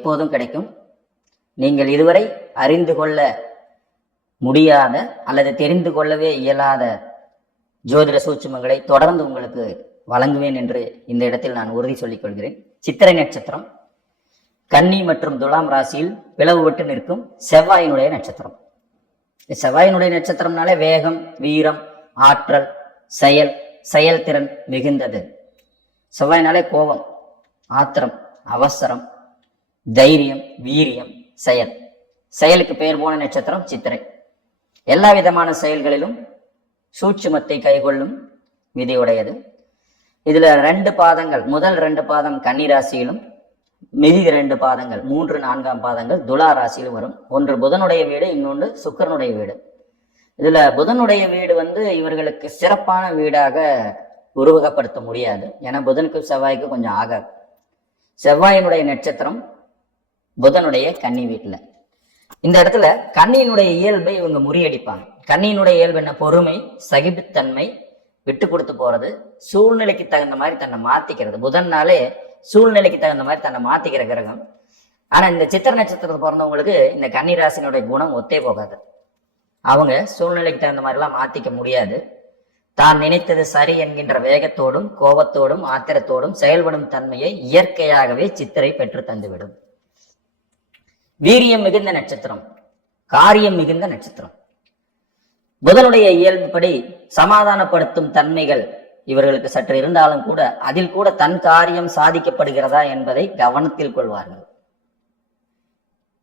எப்போதும் கிடைக்கும். நீங்கள் இதுவரை அறிந்து கொள்ள முடியாத அல்லது தெரிந்து கொள்ளவே இயலாத ஜோதிட சூட்சுமங்களை தொடர்ந்து உங்களுக்கு வழங்குவேன் என்று இந்த இடத்தில் நான் உறுதி சொல்லிக் கொள்கிறேன். சித்திரை நட்சத்திரம் கன்னி மற்றும் துலாம் ராசியில் பிளவுபட்டு நிற்கும் செவ்வாயினுடைய நட்சத்திரம். செவ்வாயினுடைய நட்சத்திரம்னாலே வேகம், வீரம், ஆற்றல், செயல்திறன் மிகுந்தது. செவ்வாயினாலே கோபம், ஆத்திரம், அவசரம், தைரியம், வீரியம், செயலுக்கு பெயர் போன நட்சத்திரம் சித்திரை. எல்லா விதமான செயல்களிலும் சூட்சுமத்தை கைகொள்ளும் விதியுடையது. இதுல 2 பாதங்கள், முதல் 2 பாதம் கன்னி ராசியிலும் மிதி 2 பாதங்கள் 3, 4ஆம் பாதங்கள் துலா ராசியிலும் வரும். ஒன்று புதனுடைய வீடு, இன்னொன்று சுக்கிரனுடைய வீடு. இதுல புதனுடைய வீடு இவர்களுக்கு சிறப்பான வீடாக உருவகப்படுத்த முடியாது. ஏன்னா புதனுக்கு செவ்வாய்க்கு கொஞ்சம் ஆகாது. செவ்வாயினுடைய நட்சத்திரம் புதனுடைய கன்னி வீட்டுல. இந்த இடத்துல கன்னியினுடைய இயல்பை இவங்க முறியடிப்பாங்க. கன்னியினுடைய இயல்பு என்ன? பொறுமை, சகிப்புத்தன்மை, விட்டு கொடுத்து போறது, சூழ்நிலைக்கு தகுந்த மாதிரி தன்னை மாத்திக்கிறது. புதன்னாலே சூழ்நிலைக்கு தகுந்த மாதிரி தன்னை மாத்திக்கிற கிரகம். ஆனா இந்த சித்திர நட்சத்திரத்தை பிறந்தவங்களுக்கு இந்த கன்னி ராசினுடைய குணம் ஒத்தே போகாது. அவங்க சூழ்நிலைக்கு தகுந்த மாதிரி எல்லாம் மாத்திக்க முடியாது. தான் நினைத்தது சரி என்கின்ற வேகத்தோடும் கோபத்தோடும் ஆத்திரத்தோடும் செயல்படும் தன்மையை இயற்கையாகவே சித்திரை பெற்று தந்துவிடும். வீரியம் மிகுந்த நட்சத்திரம், காரியம் மிகுந்த நட்சத்திரம். புதனுடைய இயல்புப்படி சமாதானப்படுத்தும் தன்மைகள் இவர்களுக்கு சற்று இருந்தாலும் கூட அதில் கூட தன் காரியம் சாதிக்கப்படுகிறதா என்பதை கவனத்தில் கொள்வார்கள்.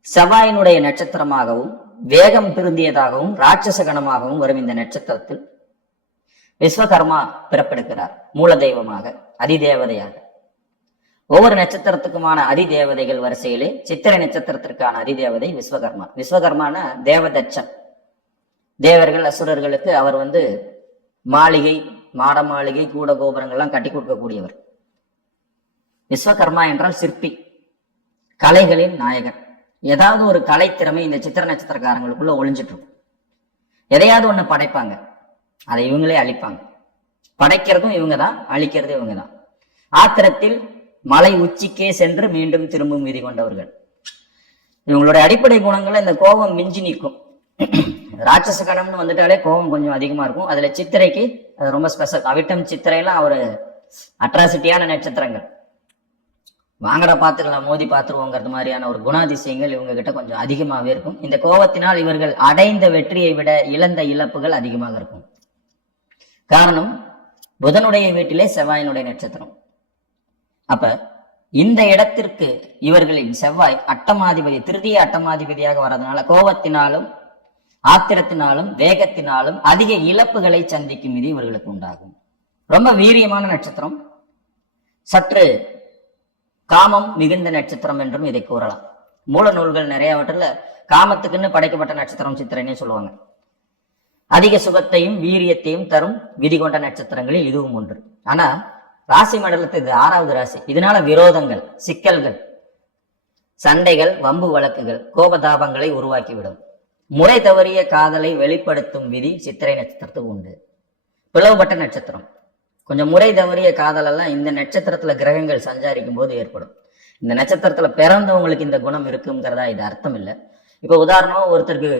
செவ்வாயினுடைய நட்சத்திரமாகவும் வேகம் திருந்தியதாகவும் ராட்சச கணமாகவும் வரும் இந்த நட்சத்திரத்தில் விஸ்வகர்மா பிறப்பெடுக்கிறார். மூல தெய்வமாக, அதிதேவதையாக. ஒவ்வொரு நட்சத்திரத்துக்குமான அதிதேவதைகள் வரிசையிலே சித்திரை நட்சத்திரத்திற்கான அதிதேவதை விஸ்வகர்மா. விஸ்வகர்மான தேவதச்சன். தேவர்கள் அசுரர்களுக்கு அவர் மாளிகை, மாட மாளிகை, கூட கோபுரங்கள்லாம் கட்டி கொடுக்கக்கூடியவர். விஸ்வகர்மா என்றால் சிற்பி, கலைகளின் நாயகன். ஏதாவது ஒரு கலை திறமை இந்த சித்திர நட்சத்திரக்காரங்களுக்குள்ள ஒளிஞ்சிட்டு இருக்கும். எதையாவது ஒண்ணு படைப்பாங்க, அதை இவங்களே அழிப்பாங்க. படைக்கிறதும் இவங்க தான், அழிக்கிறதும் இவங்க தான். ஆத்திரத்தில் மலை உச்சிக்கே சென்று மீண்டும் திரும்பும் விதி கொண்டவர்கள். இவங்களுடைய அடிப்படை குணங்களை இந்த கோபம் மிஞ்சி நிற்கும். ராட்சச கணம்னு வந்துட்டாலே கோபம் கொஞ்சம் அதிகமா இருக்கும். அதுல சித்திரைக்கு அது ரொம்ப ஸ்பெஷல். அவிட்டம், சித்திரையெல்லாம் ஒரு அட்ராசிட்டியான நட்சத்திரங்கள். வாங்கடா பார்த்துக்கலாம், மோதி பார்த்துருவோங்கிறது மாதிரியான ஒரு குணாதிசயங்கள் இவங்க கிட்ட கொஞ்சம் அதிகமாகவே இருக்கும். இந்த கோபத்தினால் இவர்கள் அடைந்த வெற்றியை விட இழந்த இழப்புகள் அதிகமாக இருக்கும். காரணம், புதனுடைய வீட்டிலே செவ்வாயினுடைய நட்சத்திரம். அப்ப இந்த இடத்திற்கு இவர்களின் செவ்வாய் அட்டமாதிபதி, திருதிய அட்டமாதிபதியாக வர்றதுனால கோபத்தினாலும் ஆத்திரத்தினாலும் வேகத்தினாலும் அதிக இழப்புகளை சந்திக்கும் விதி இவர்களுக்கு உண்டாகும். ரொம்ப வீரியமான நட்சத்திரம், சற்று காமம் மிகுந்த நட்சத்திரம் என்றும் இதை கூறலாம். மூல நூல்கள் நிறையவற்றில் காமத்துக்குன்னு படைக்கப்பட்ட நட்சத்திரம் சித்திரைன்னே சொல்லுவாங்க. அதிக சுகத்தையும் வீரியத்தையும் தரும் விதி கொண்ட நட்சத்திரங்களில் இதுவும் ஒன்று. ஆனா ராசி மண்டலத்து இது 6வது ராசி. இதனால விரோதங்கள், சிக்கல்கள், சண்டைகள், வம்பு வழக்குகள், கோபதாபங்களை உருவாக்கிவிடும். முறை தவறிய காதலை வெளிப்படுத்தும் விதி சித்திரை நட்சத்திரத்துக்கு உண்டு. பிளவுபட்ட நட்சத்திரம். கொஞ்சம் முறை தவறிய காதல் எல்லாம் இந்த நட்சத்திரத்துல கிரகங்கள் சஞ்சாரிக்கும் போது ஏற்படும். இந்த நட்சத்திரத்துல பிறந்தவங்களுக்கு இந்த குணம் இருக்குங்கிறதா இது அர்த்தம் இல்லை. இப்ப உதாரணம், ஒருத்தருக்கு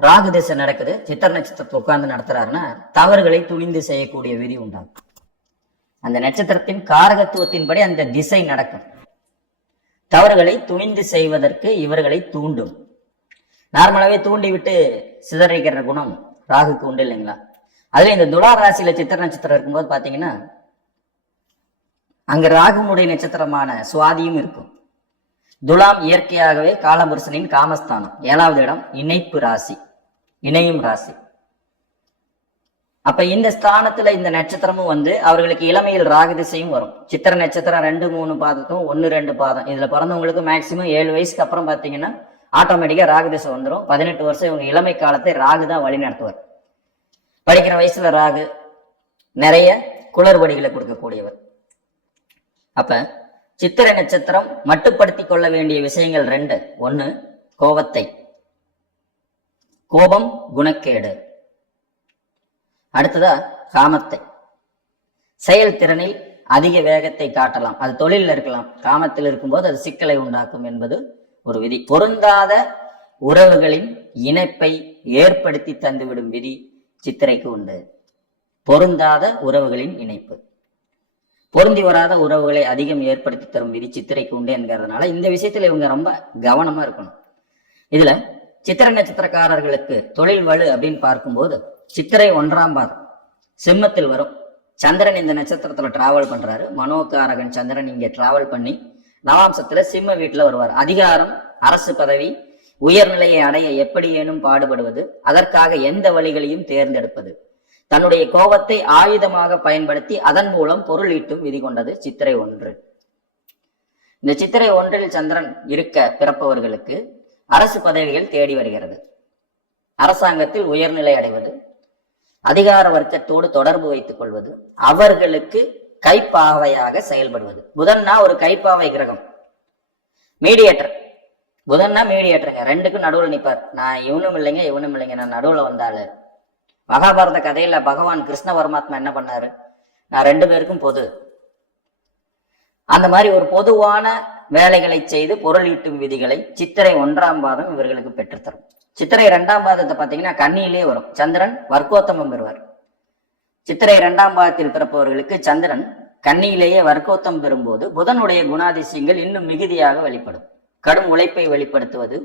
ராகு திசை நடக்குது, சித்திர நட்சத்திரத்தை உட்கார்ந்து நடத்துறாருன்னா தவறுகளை துணிந்து செய்யக்கூடிய விதி உண்டாகும். அந்த நட்சத்திரத்தின் காரகத்துவத்தின்படி அந்த திசை நடக்கும். தவறுகளை துணிந்து செய்வதற்கு இவர்களை தூண்டும். நார்மலாவே தூண்டி விட்டு சிதறிக்கிற குணம் ராகுக்கு உண்டு இல்லைங்களா? அதுல இந்த துலா ராசியில சித்திர நட்சத்திரம் இருக்கும்போது பாத்தீங்கன்னா அங்க ராகுனுடைய நட்சத்திரமான சுவாதியும் இருக்கும். துலாம் இயற்கையாகவே காலபுருஷனின் காமஸ்தானம், 7வது இடம், இணைப்பு ராசி, இணையும் ராசி. அப்ப இந்த ஸ்தானத்துல இந்த நட்சத்திரமும் அவர்களுக்கு இளமையில் ராகு திசையும் வரும். சித்திர நட்சத்திரம் 2, 3 பாதத்தும் 1, 2 பாதம் இதுல பிறந்தவங்களுக்கு மேக்சிமம் 7 வயசுக்கு அப்புறம் பாத்தீங்கன்னா ஆட்டோமேட்டிக்கா ராகு திசை வந்துடும். 18 வருஷம் இவங்க இளமை காலத்தை ராகு தான் வழி நடத்துவார். படிக்கிற வயசுல ராகு நிறைய குளறுபடிகளை கொடுக்கக்கூடியவர். அப்ப சித்திரை நட்சத்திரம் மட்டுப்படுத்தி கொள்ள வேண்டிய விஷயங்கள் 2. 1, கோபத்தை, கோபம் குணக்கேடு. அடுத்ததா காமத்தை, செயல்திறனில் அதிக வேகத்தை காட்டலாம். அது தொழிலில் இருக்கலாம், காமத்தில் இருக்கும்போது அது சிக்கலை உண்டாக்கும் என்பது ஒரு விதி. பொருந்தாத உறவுகளின் இணைப்பை ஏற்படுத்தி தந்துவிடும் விதி சித்திரைக்கு உண்டு. பொருந்தாத உறவுகளின் இணைப்பு, பொருந்தி வராத உறவுகளை அதிகம் ஏற்படுத்தி தரும் விதி சித்திரைக்கு உண்டு என்கிறதுனால இந்த விஷயத்துல இவங்க ரொம்ப கவனமா இருக்கணும். இதுல சித்திரை நட்சத்திரக்காரர்களுக்கு தொழில் வலு அப்படின்னு பார்க்கும்போது சித்திரை 1ஆம் பாதம் சிம்மத்தில் வரும். சந்திரன் இந்த நட்சத்திரத்துல டிராவல் பண்றாரு. மனோகாரகன் சந்திரன் இங்க டிராவல் பண்ணி நவாம்சத்துல சிம்ம வீட்டுல வருவார். அதிகாரம், அரசு பதவி, உயர்நிலையை அடைய எப்படியேனும் பாடுபடுவது, அதற்காக எந்த வழிகளையும் தேர்ந்தெடுப்பது, தன்னுடைய கோபத்தை ஆயுதமாக பயன்படுத்தி அதன் மூலம் பொருள் ஈட்டும் விதி கொண்டது சித்திரை 1. இந்த சித்திரை 1 சந்திரன் இருக்க பிறப்பவர்களுக்கு அரசு பதவிகள் தேடி வருகிறது. அரசாங்கத்தில் உயர்நிலை அடைவது, அதிகார வர்க்கத்தோடு தொடர்பு வைத்துக் கொள்வது, அவர்களுக்கு கைப்பாவையாக செயல்படுவது. புதன்னா ஒரு கைப்பாவை கிரகம், மீடியேட்டர். புதன்னா மீடியேட்டருங்க, ரெண்டுக்கும் நடுவில் நிற்பார். நான் இவனும் இல்லைங்க நான் நடுவில் வந்தாலு. மகாபாரத கதையில பகவான் கிருஷ்ண பரமாத்மா என்ன பண்ணாரு? நான் 2 பேருக்கும் பொது. அந்த மாதிரி ஒரு பொதுவான வேலைகளை செய்து பொருள் ஈட்டும் விதிகளை சித்திரை 1ஆம் பாதம் இவர்களுக்கு பெற்றுத்தரும். சித்திரை 2ஆம் பாதத்தை பார்த்தீங்கன்னா கன்னியிலே வரும். சந்திரன் வர்க்கோத்தமம் பெறுவார். சித்திரை 2ஆம் பாதத்தில் பிறப்பவர்களுக்கு சந்திரன் கன்னியிலேயே வர்க்கோத்தம் பெறும்போது புதனுடைய குணாதிசயங்கள் இன்னும் மிகுதியாக வெளிப்படும். கடும் உழைப்பை வெளிப்படுத்துவது,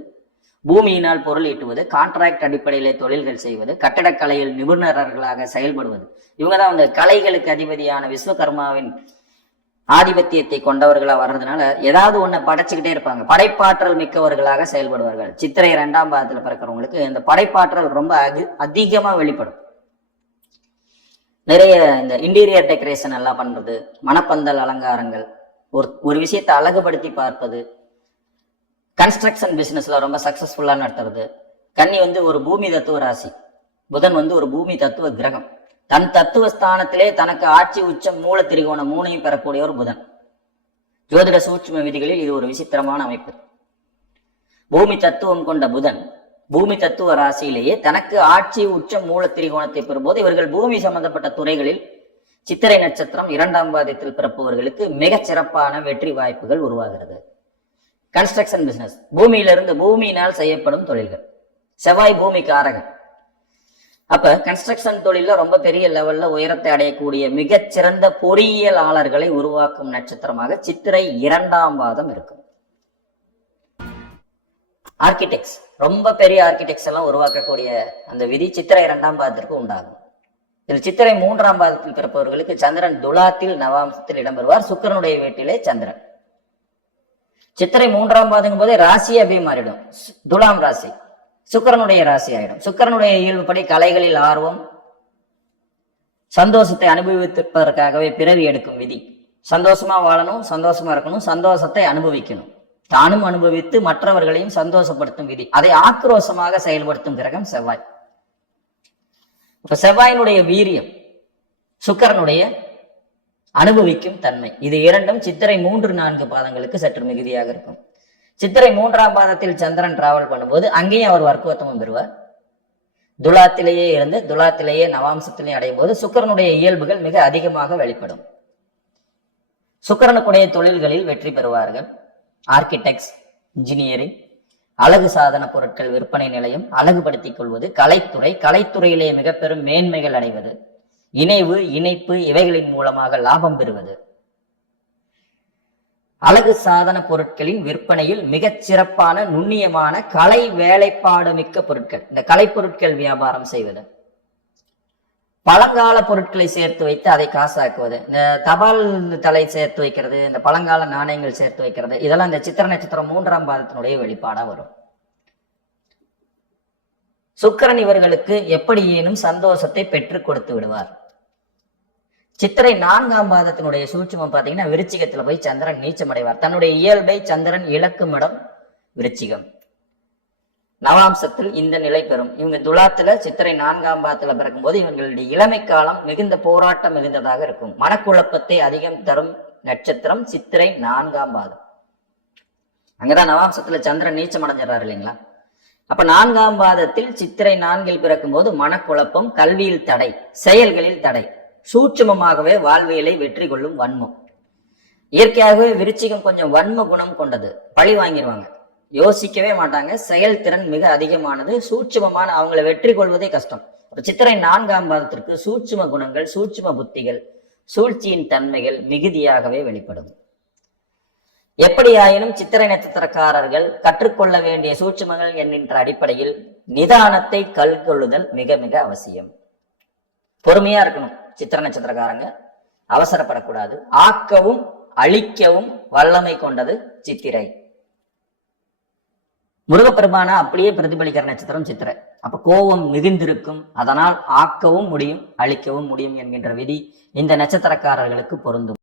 பூமியினால் பொருள் ஈட்டுவது, கான்ட்ராக்ட் அடிப்படையிலே தொழில்கள் செய்வது, கட்டடக்கலையில் நிபுணர்களாக செயல்படுவது. இவங்க தான் அந்த கலைகளுக்கு அதிபதியான விஸ்வகர்மாவின் ஆதிபத்தியத்தை கொண்டவர்களா வர்றதுனால ஏதாவது ஒண்ணு படைச்சுக்கிட்டே இருப்பாங்க. படைப்பாற்றல் மிக்கவர்களாக செயல்படுவார்கள். சித்திரை 2ஆம் பாதத்துல பிறக்கிறவங்களுக்கு இந்த படைப்பாற்றல் ரொம்ப அதிகமா வெளிப்படும். நிறைய இந்த இன்டீரியர் டெக்கரேஷன் எல்லாம் பண்றது, மணப்பந்தல் அலங்காரங்கள், ஒரு விஷயத்தை அழகுபடுத்தி பார்ப்பது, கன்ஸ்ட்ரக்ஷன் பிசினஸ்ல ரொம்ப சக்சஸ்ஃபுல்லா நடத்துறது. கன்னி ஒரு பூமி தத்துவ ராசி, புதன் ஒரு பூமி தத்துவ கிரகம். தன் தத்துவ ஸ்தானத்திலே தனக்கு ஆட்சி, உச்சம், மூல திரிகோணம் 3ஐயும் பெறக்கூடிய ஒரு புதன். ஜோதிட சூட்சும விதிகளில் இது ஒரு விசித்திரமான அமைப்பு. பூமி தத்துவம் கொண்ட புதன் பூமி தத்துவ ராசியிலேயே தனக்கு ஆட்சி, உச்சம், மூல திரிகோணத்தை பெறும்போது இவர்கள் பூமி சம்பந்தப்பட்ட துறைகளில் சித்திரை நட்சத்திரம் 2ஆம் பாதத்தில் பிறப்பவர்களுக்கு மிகச் சிறப்பான வெற்றி வாய்ப்புகள் உருவாகிறது. கன்ஸ்ட்ரக்ஷன் பிசினஸ், பூமியிலிருந்து பூமியினால் செய்யப்படும் தொழில்கள். செவ்வாய் பூமிக்கு ஆரகன். அப்ப கன்ஸ்ட்ரக்ஷன் தொழில ரொம்ப பெரிய லெவல்ல உயரத்தை அடையக்கூடிய மிகச்சிறந்த பொறியியலாளர்களை உருவாக்கும் நட்சத்திரமாக சித்திரை 2ஆம் பாதம் இருக்கும். ஆர்கிடெக்ட்ஸ், ரொம்ப பெரிய ஆர்கிடெக்ட்ஸ் எல்லாம் உருவாக்கக்கூடிய அந்த விதி சித்திரை 2ஆம் பாதத்திற்கு உண்டாகும். இதில் சித்திரை 3ஆம் பாதத்தில் பிறப்பவர்களுக்கு சந்திரன் துலாத்தில் நவாம்சத்தில் இடம்பெறுவார். சுக்கிரனுடைய வீட்டிலே சந்திரன். சித்திரை 3ஆம் பாதங்கும் போதே ராசி அப்படியே மாறிடும். துலாம் ராசி சுக்கிரனுடைய ராசி ஆயிடும். சுக்கிரனுடைய இயல்புப்படி கலைகளில் ஆர்வம், சந்தோஷத்தை அனுபவிப்பதற்காகவே பிறவி எடுக்கும் விதி. சந்தோஷமா வாழணும், சந்தோஷமா இருக்கணும், சந்தோஷத்தை அனுபவிக்கணும், தானும் அனுபவித்து மற்றவர்களையும் சந்தோஷப்படுத்தும் விதி. அதை ஆக்ரோஷமாக செயல்படுத்தும் கிரகம் செவ்வாய். இப்ப செவ்வாயினுடைய வீரியம், சுக்கிரனுடைய அனுபவிக்கும் தன்மை, இது இரண்டும் சித்திரை 3-4 பாதங்களுக்கு சற்று மிகுதியாக இருக்கும். சித்திரை 3ஆம் பாதத்தில் சந்திரன் டிராவல் பண்ணும்போது அங்கேயும் அவர் வர்க்கோத்தமம் பெறுவார். துலாத்திலேயே இருந்து துலாத்திலேயே நவாம்சத்திலேயே அடையும் போது சுக்கிரனுடைய இயல்புகள் மிக அதிகமாக வெளிப்படும். சுக்கிரனுக்குடைய தொழில்களில் வெற்றி பெறுவார்கள். ஆர்கிடெக்ட்ஸ், இன்ஜினியரிங், அழகு சாதன பொருட்கள் விற்பனை நிலையம், அழகுபடுத்திக் கொள்வது, கலைத்துறை, கலைத்துறையிலே மிக பெரும் மேன்மைகள் அடைவது, இணைவு, இணைப்பு, இவைகளின் மூலமாக லாபம் பெறுவது, அழகு சாதன பொருட்களின் விற்பனையில் மிகச் சிறப்பான நுண்ணியமான கலை வேலைப்பாடு மிக்க பொருட்கள், இந்த கலை பொருட்கள் வியாபாரம் செய்வது, பழங்கால பொருட்களை சேர்த்து வைத்து அதை காசாக்குவது, இந்த தபால் தலை சேர்த்து வைக்கிறது, இந்த பழங்கால நாணயங்கள் சேர்த்து வைக்கிறது, இதெல்லாம் இந்த சித்திரை நட்சத்திரம் 3ஆம் பாதத்தினுடைய வெளிப்பாடா வரும். சுக்கிரன் இவர்களுக்கு எப்படியேனும் சந்தோஷத்தை பெற்றுக் கொடுத்து விடுவார். சித்திரை 4ஆம் பாதத்தினுடைய சூட்சுமம் பார்த்தீங்கன்னா விருச்சிகத்துல போய் சந்திரன் நீச்சம் அடைவார். தன்னுடைய இயல்பை சந்திரன் இழக்கும் இடம் விருச்சிகம். நவாம்சத்தில் இந்த நிலை பெறும். இவங்க துலாத்துல சித்திரை 4ஆம் பாதத்துல பிறக்கும் போது இவங்களுடைய இளமை காலம் மிகுந்த போராட்டம் மிகுந்ததாக இருக்கும். மனக்குழப்பத்தை அதிகம் தரும் நட்சத்திரம் சித்திரை 4ஆம் பாதம். அங்கதான் நவாம்சத்துல சந்திரன் நீச்சம் அடைஞ்சிடறாரு இல்லைங்களா? அப்ப 4ஆம் பாதத்தில் சித்திரை 4இல் பிறக்கும் போது மனக்குழப்பம், கல்வியில் தடை, செயல்களில் தடை, சூட்சுமமாகவே வாழ்வியலை வெற்றி கொள்ளும் வன்மம். இயற்கையாகவே விருச்சிகம் கொஞ்சம் வன்ம குணம் கொண்டது. பழி வாங்கிடுவாங்க, யோசிக்கவே மாட்டாங்க, செயல்திறன் மிக அதிகமானது, சூட்சுமமான, அவங்களை வெற்றி கொள்வதே கஷ்டம். சித்திரை 4ஆம் பாதத்திற்கு சூட்சும குணங்கள், சூட்சும புத்திகள், சூழ்ச்சியின் தன்மைகள் மிகுதியாகவே வெளிப்படும். எப்படியாயினும் சித்திரை நட்சத்திரக்காரர்கள் கற்றுக்கொள்ள வேண்டிய சூட்சுமங்கள் என்கின்ற அடிப்படையில் நிதானத்தை கல்கொள்ளுதல் மிக மிக அவசியம். பொறுமையா இருக்கணும். சித்திரை நட்சத்திரக்காரங்க அவசரப்படக்கூடாது. ஆக்கவும் அழிக்கவும் வல்லமை கொண்டது சித்திரை. முருகப்பெருமான அப்படியே பிரதிபலிக்கிற நட்சத்திரம் சித்திரை. அப்ப கோபம் மிகுந்திருக்கும், அதனால் ஆக்கவும் முடியும் அழிக்கவும் முடியும் என்கின்ற விதி இந்த நட்சத்திரக்காரர்களுக்கு பொருந்தும்.